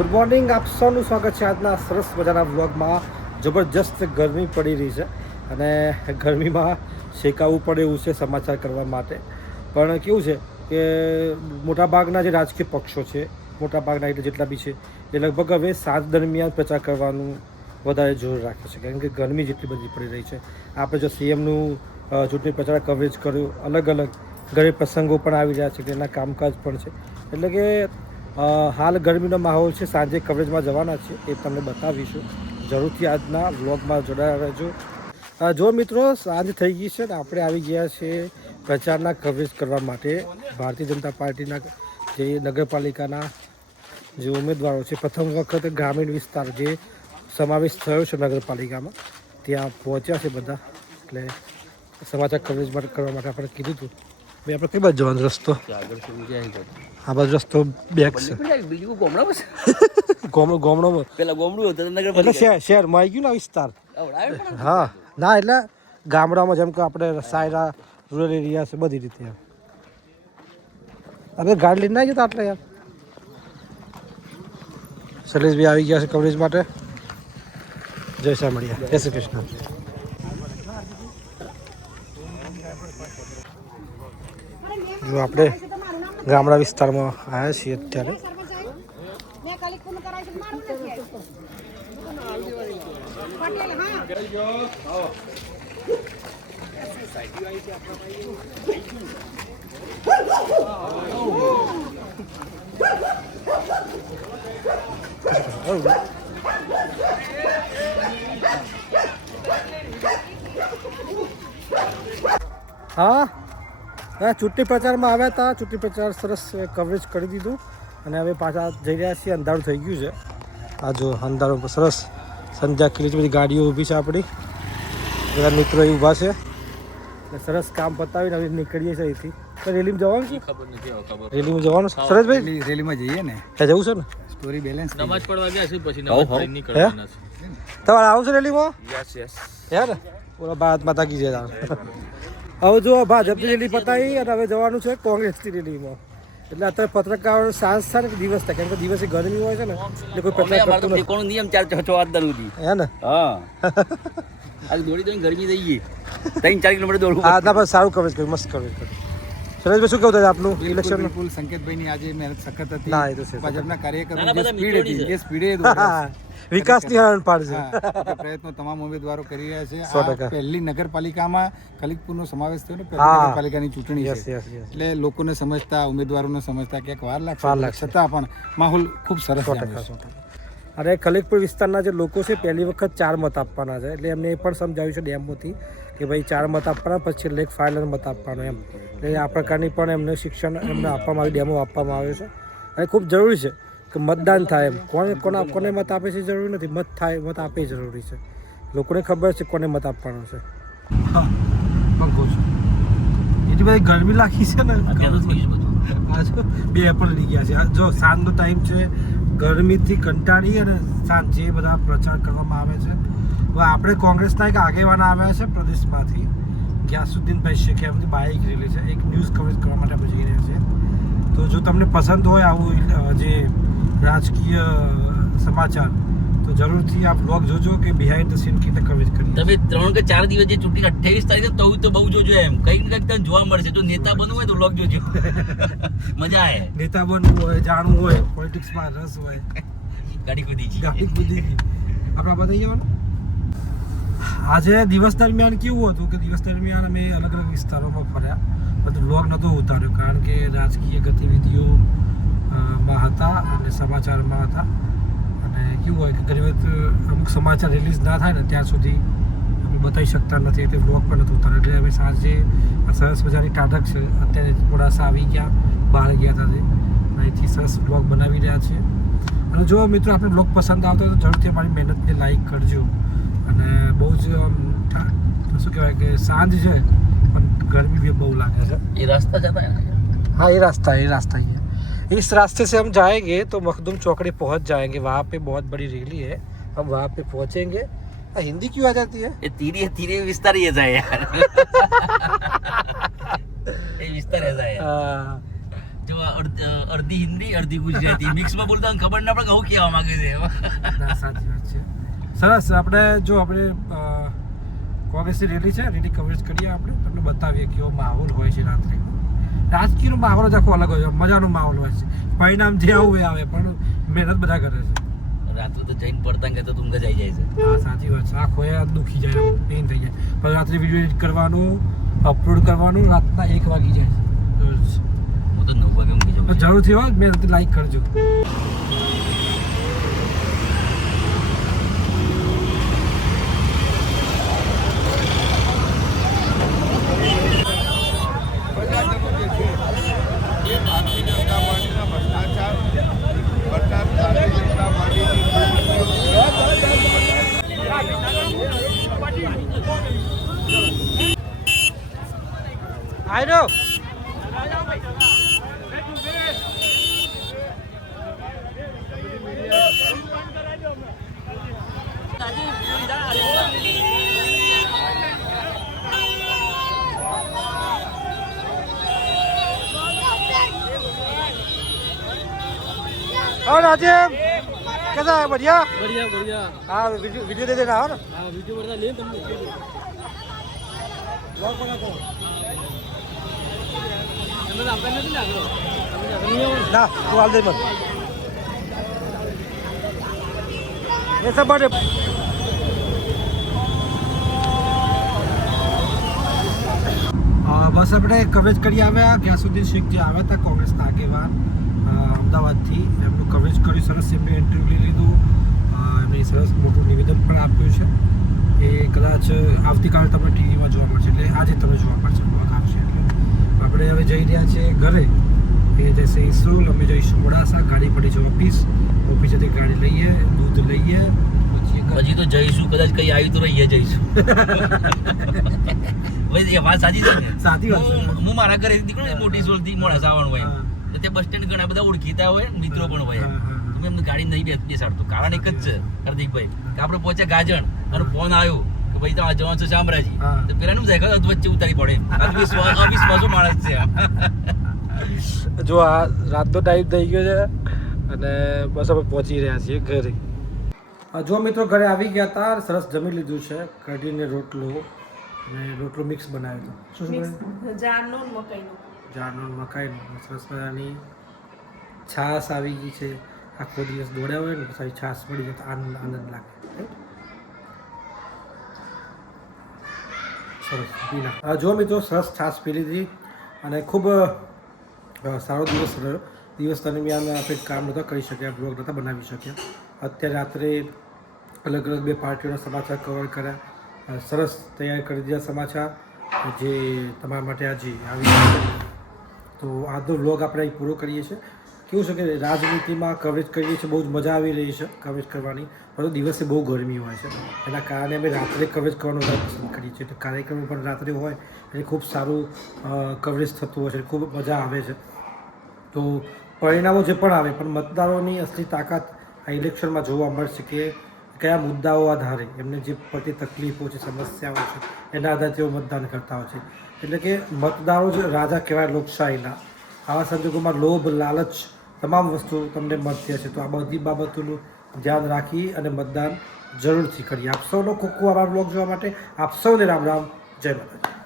Good morning, આપ સૌનું સ્વાગત છે આજના સરસ મજાના વ્લોગમાં. જબરજસ્ત ગરમી પડી રહી છે અને ગરમીમાં શેકાવવું પડે એવું છે સમાચાર કરવા માટે. પણ કેવું છે કે મોટાભાગના જે રાજકીય પક્ષો છે, મોટાભાગના એટલે જેટલા બી છે એ લગભગ હવે સાંજ દરમિયાન પ્રચાર કરવાનું વધારે જોર રાખે છે, કારણ કે ગરમી જેટલી બધી પડી રહી છે. આપણે જો સીએમનું ચૂંટણી પ્રચાર કવરેજ કર્યું, અલગ અલગ ઘરે પ્રસંગો પણ આવી રહ્યા છે, તેના કામકાજ પણ છે. એટલે કે હાલ ગરમીનો માહોલ છે. સાંજે કવરેજમાં જવાના છે, એ તમને બતાવીશું. જરૂરથી આજના વ્લોગમાં જોડાયા રહેજો. જો મિત્રો, સાંજ થઈ ગઈ છે ને આપણે આવી ગયા છીએ પ્રચારના કવરેજ કરવા માટે. ભારતીય જનતા પાર્ટીના જે નગરપાલિકાના જે ઉમેદવારો છે, પ્રથમ વખત ગ્રામીણ વિસ્તાર જે સમાવેશ થયો છે નગરપાલિકામાં, ત્યાં પહોંચ્યા છે બધા. એટલે સમાચાર કવરેજ કરવા માટે આપણે કીધું હતું. ભાઈ, આપણે કઈ બાજુ જવાનો રસ્તો? આ બાજુ રસ્તો બેક છે. ગોમડોમાં પેલા ગોમડું હતું એટલે શહેરમાં આવી ગયું ને વિસ્તાર. હા, ના એટલે ગામડામાં જેમ કે આપણે સાયરા રૂરલ એરિયા છે, બધી રીતે. આપણે ગાડી લઈને આવી જતા આટલે યાર. શૈલેષભાઈ આવી ગયા છે કવરેજ માટે. જય શ્રી મળ્યા. જય શ્રી કૃષ્ણ. જો આપણે ગામડા વિસ્તારમાં આવ્યા છીએ અત્યારે. હા, ચૂંટણી પ્રચારમાં આવ્યા હતા. ચૂંટણી પ્રચાર સરસ કવરેજ કરી દીધું અને હવે પાછા જઈ રહ્યા છીએ. અંધારું થઈ ગયું છે. આ જો અંધારું સરસ સંધ્યા ખીલી બધી ગાડીઓ ઊભી છે. આપણી બધા મિત્રો એ ઊભા છે. સરસ કામ પતાવીને હવે નીકળીએ છીએ અહીંથી. તો રેલીમાં જવાનું છે? રેલીમાં જવાનું છે સરસભાઈ? રેલીમાં જઈએ ને, ત્યાં જવું છે ને? સ્ટોરી બેલેન્સ નમાજ પડવા ગયા છે, પછી નમાજ નીકળવાના છે. તમારે આવું છે રેલીમાં? યસ યસ યાર બોલો, ભારત માતા કી જય. હવે જો ભાજપની રેલી પતાવી અને હવે જવાનું છે કોંગ્રેસની રેલીમાં. એટલે અત્યારે પત્રકારો સાંજ થાય ને દિવસ થાય, કેમ કે દિવસે ગરમી હોય છે ને એટલે કોઈ પ્રચાર કરતું નથી. કોનો નિયમ 4-6 સુધી હે ને? હા આજ દોડી ગરમી થઈ ગઈ. 3-4 કિલોમીટર દોડવું. હા, ના પણ સારું કવરેજ કર્યું, મસ્ત કવરેજ કર્યું. સુરેશભાઈ, શું કહું થાય આપનું ઇલેક્શન? બિલકુલ સંકેતભાઈની આજે મહેનત સખત હતી. ના, એ તો છે. ભાજપના કાર્યકરોની જે બધા સ્પીડ હતી, એ સ્પીડે વિકાસની હરણ પાડશે. પ્રયત્નો તમામ ઉમેદવારો કરી રહ્યા છે. 100%. આ પહેલી નગરપાલિકામાં ખલીકપુરનો સમાવેશ થયો ને, પહેલી નગરપાલિકાની ચૂંટણી યસ છે. Yes yes. એટલે લોકોને સમજતા, ઉમેદવારોને સમજતા ક્યાંક વાર વાર લાગશે, લાગશે. છતાં પણ માહોલ ખૂબ સરસ 100%, જામ્યો છે. 100%. અને ખલીકપુર વિસ્તારના જે લોકો છે પહેલી વખત 4 મત આપવાના છે. એટલે એમને એ પણ સમજાવ્યું છે ડેમોથી કે ભાઈ 4 મત આપવાના, પછી છેલ્લે એક ફાઇનલ મત આપવાનો એમ. એટલે આ પ્રકારની પણ એમને શિક્ષણ એમને આપવામાં આવ્યું, ડેમો આપવામાં આવ્યો છે. અને ખૂબ જરૂરી છે કે મતદાન થાય એમ. કોને મત આપે છે જરૂરી નથી, મત થાય, મત આપે જરૂરી છે. લોકોને ખબર છે કોને મત આપવાનો છે. હા, પંખો છે. એટલી બધી ગરમી લાગી છે ને, બે પણ લઈ ગયા છે. જો સાંજનો ટાઈમ છે, ગરમીથી કંટાળી અને સાંજે બધા પ્રચાર કરવામાં આવે છે. હવે આપણે કોંગ્રેસના એક આગેવાન આવ્યા છે પ્રદેશમાંથી, ગ્યાસુદ્દીનભાઈ શેખ. એમની બાઇક રેલી છે, એક ન્યૂઝ કવરેજ કરવા માટે આપણે જઈ રહ્યા છીએ. તો જો તમને પસંદ હોય આવું જે રાજકીય સમાચાર, તો જરૂરથી આ બ્લોગ જોજો કે બિહાઇન્ડ ધ સીન કેવી કવરેજ કરી. તમે 3 કે 4 દિવસ જે ચૂંટણી 28 તારીખે તો બહુ જોજો એમ. કંઈક ને કંઈક તમને જોવા મળશે. જો નેતા બનવું હોય તો વ્લોગ જોજો. મજા આવે. નેતા બનવું હોય, જાણવું હોય, પોલિટિક્સમાં રસ હોય, ગાડી કૂદી છે. ગાડી કૂદી આપણા બતાવી જવાનું. આજે દિવસ દરમિયાન કેવું હતું કે દિવસ દરમિયાન અમે અલગ અલગ વિસ્તારોમાં ફર્યા, બધું વ્લોગ નહોતો ઉતાર્યો કારણ કે રાજકીય ગતિવિધિઓમાં હતા અને સમાચારમાં હતા. અને કેવું હોય કે ઘણી વખત અમુક સમાચાર રિલીઝ ના થાય ને ત્યાં સુધી અમે બતાવી શકતા નથી, એટલે વ્લોગ પણ નથી ઉતાર્યો. એટલે અમે સાંજે સરસ મજાની ટાઢક છે, અત્યારે મોડાસા આવી ગયા, બહાર ગયા હતા તે અહીંથી સરસ વ્લોગ બનાવી રહ્યા છીએ. અને જો મિત્રો આપણે વ્લોગ પસંદ આવતો હોય તો જરૂરથી અમારી મહેનતને લાઈક કરજો. અને બહુ જ શું કહેવાય કે સાંજ છે પણ गर्मी भी बहुत लगा है। ये रास्ता जाता है ना? हाँ, ये रास्ता ही है। इस रास्ते से हम जाएंगे तो मखदूम चौकड़ी पहुंच जाएंगे। वहाँ पे बहुत बड़ी रैली है, हम वहाँ पे पहुंचेंगे। हिंदी क्यों आ जाती है? ये धीरे विस्तार ये जाए यार। ये विस्तार ऐसा है। જો અડધી હિન્દી અડધી ગુજરાતી મિક્સમાં બોલતા ખબર ના પડે કે હું કહેવા માંગે છે ના, સાચી વાત છે. સરસ. આપણે કોંગ્રેસની રેલી છે, રેલી કવરેજ કરીએ. આપણે તમને બતાવીએ કેવો માહોલ હોય છે રાત્રે. રાજકીયનો માહોલ જ આખો અલગ હોય છે, મજાનો માહોલ હોય છે. પરિણામ જે આવું એ આવે, પણ મહેનત બધા કરે છે. રાત્રે તો જઈને પડતા કે તો ઊંઘ જ આવી જાય છે. હા, સાચી વાત છે. આંખો એ દુખી જાય, પેઇન થઈ જાય. પણ રાત્રે વિડીયો એડિટ કરવાનું, અપલોડ કરવાનું રાતના 1 વાગી જાય છે. હું તો 9 વાગે ઊંઘી તો જાઉં છું. જરૂરથી હોય મેં લાઈક કરજો. I know. और राजेम कैसा है? बढ़िया बढ़िया बढ़िया हाँ, वीडियो दे देना. हाँ, हाँ वीडियो बना ले तुमने ना तू हाल दे मत. ये सब बड़े બસ આપણે કવરેજ કરી આવ્યા. ગ્યાસુદ્દીન શેખ જે આવ્યા હતા કોંગ્રેસના આગેવાન અમદાવાદથી, એમનું કવરેજ કર્યું. સરસ એમનું ઇન્ટરવ્યૂ લઈ લીધું. એમની સરસ મોટું નિવેદન પણ આપ્યું છે. એ કદાચ આવતીકાલે તમને ટીવીમાં જોવા મળશે, એટલે આજે તમને જોવા મળશે, બ્લોગ આવશે. એટલે આપણે હવે જઈ રહ્યા છીએ ઘરે. એ જશે ઇસરોલ, અમે જઈશું મોડાસા. ગાડી પડી છે ઓફિસેથી ગાડી લઈએ, દૂધ લઈએ, પછી તો જઈશું, કદાચ કઈ આવ્યું તો રહીએ જઈશું. ભાઈ એ વાત સાચી છે ને. સાચી વાત છે. હું મારા ઘરેથી નીકળું ને મોટી સોલથી મોડાસા આવવાનું હોય તો તે બસ સ્ટેન્ડ ઘણા બધા ઓળખીતા હોય, મિત્રો પણ હોય. તમે એમને ગાડી નહીં બેસાડતો. કારણ એક જ છે હાર્દિકભાઈ કે આપણે પહોંચ્યા ગાજણ અને ફોન આવ્યો કે ભાઈ તમે જવાનું છે શામરાજી, તો પેલાનું જાય કે વચ્ચે ઉતારી પડે. અવિશ્વાસો માણસ છે. જો આ રાતનો ટાઈમ થઈ ગયો છે અને બસ અમે પહોંચી રહ્યા છીએ ઘરે. જો મિત્રો ઘરે આવી ગયા હતા, સરસ જમી લીધું છે. કઢીને રોટલો અને રોટલો મિક્સ બનાવ્યો હતો. શું બનાવ્યું? જારનો મકાઈનો. જારનો મકાઈનો. સરસ મજાની છાશ આવી ગઈ છે. આખો દિવસ દોડ્યા હોય ને પછી છાશ મળી જાય તો આનંદ લાગે. સરસ પીના. જો મિત્રો સરસ છાશ પી લીધી અને ખૂબ સારો દિવસ રહ્યો. દિવસ દરમિયાન આપણે કામ નહોતા કરી શક્યા, બ્લોગ નહોતા બનાવી શક્યા. અત્યારે રાત્રે અલગ અલગ 2 પાર્ટીઓના સમાચાર કવર કર્યા. સરસ તૈયાર કરી દીધા સમાચાર જે તમારા માટે આજે આવી છે. તો આજનો બ્લોગ આપણે અહીં પૂરો કરીએ છીએ. કેવું છે કે રાજનીતિમાં કવરેજ કરીએ છીએ, બહુ જ મજા આવી રહી છે કવરેજ કરવાની. પરંતુ દિવસે બહુ ગરમી હોય છે, એના કારણે અમે રાત્રે કવરેજ કરવાનું વધારે પસંદ કરીએ છીએ. તો કાર્યક્રમ પણ રાત્રે હોય એટલે ખૂબ સારું કવરેજ થતું હોય છે, ખૂબ મજા આવે છે. તો પરિણામો જે પણ આવે, પણ મતદારોની અસલી તાકાત આ ઇલેક્શનમાં જોવા મળશે કે કયા મુદ્દાઓ આધારે એમને જે પડતી તકલીફો છે, સમસ્યાઓ છે, એના આધારે તેઓ મતદાન કરતા હોય છે. એટલે કે મતદારો જે રાજા કહેવાય લોકશાહીના, આવા સંજોગોમાં લોભ, લાલચ તમામ વસ્તુ તમને મળતી હશે. તો આ બધી બાબતોનું ધ્યાન રાખી અને મતદાન જરૂરથી કરીએ. આપ સૌનો ખૂબ ખૂબ આભાર બ્લોગ જોવા માટે. આપ સૌને રામ રામ, જય માતાજી.